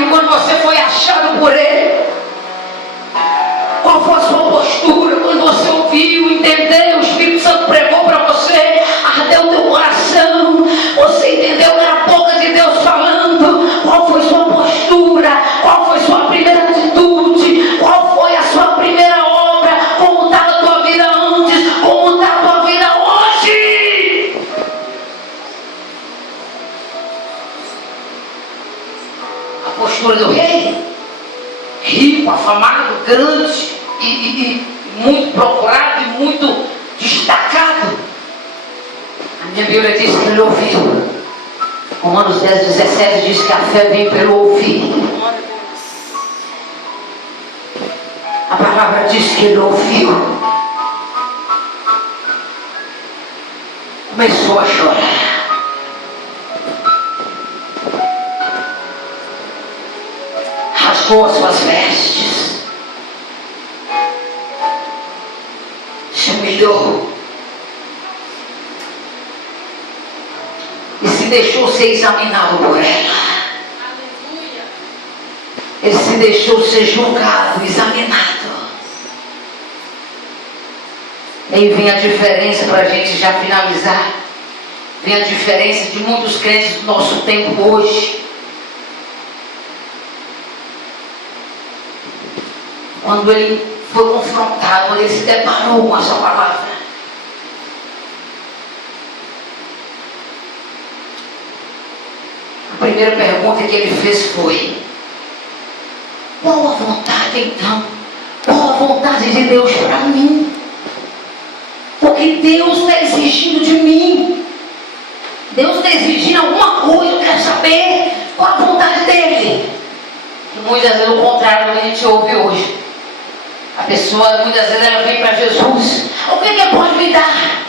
filho, quando você foi achado por Ele? Qual foi a sua postura quando você ouviu, entendeu? O Espírito Santo pregou para você, ardeu o teu coração, você entendeu que era a boca de Deus falando. Qual foi sua postura? Qual foi sua primeira atitude? Qual foi a sua primeira obra? Como estava a tua vida antes? Como está a tua vida hoje? A postura do rei, rico, afamado, grande e muito procurado e muito destacado. A minha Bíblia diz que ele ouviu. Romanos 10:17 diz que a fé vem pelo ouvir. A palavra diz que ele ouviu. Começou a chorar. Rasgou as suas vestes. Se humilhou. E se deixou ser examinado por ela. Ele se deixou ser julgado, examinado. E aí vem a diferença para a gente já finalizar. Vem a diferença de muitos crentes do nosso tempo hoje. Quando ele foi confrontado, quando ele se deparou com essa palavra. A primeira pergunta que ele fez foi: qual a vontade então? Qual a vontade de Deus para mim? O que Deus está exigindo de mim? Deus está exigindo alguma coisa, eu quero saber qual a vontade dele. E muitas vezes o contrário do que a gente ouve hoje. A pessoa muitas vezes ela vem para Jesus: o que ele pode me dar?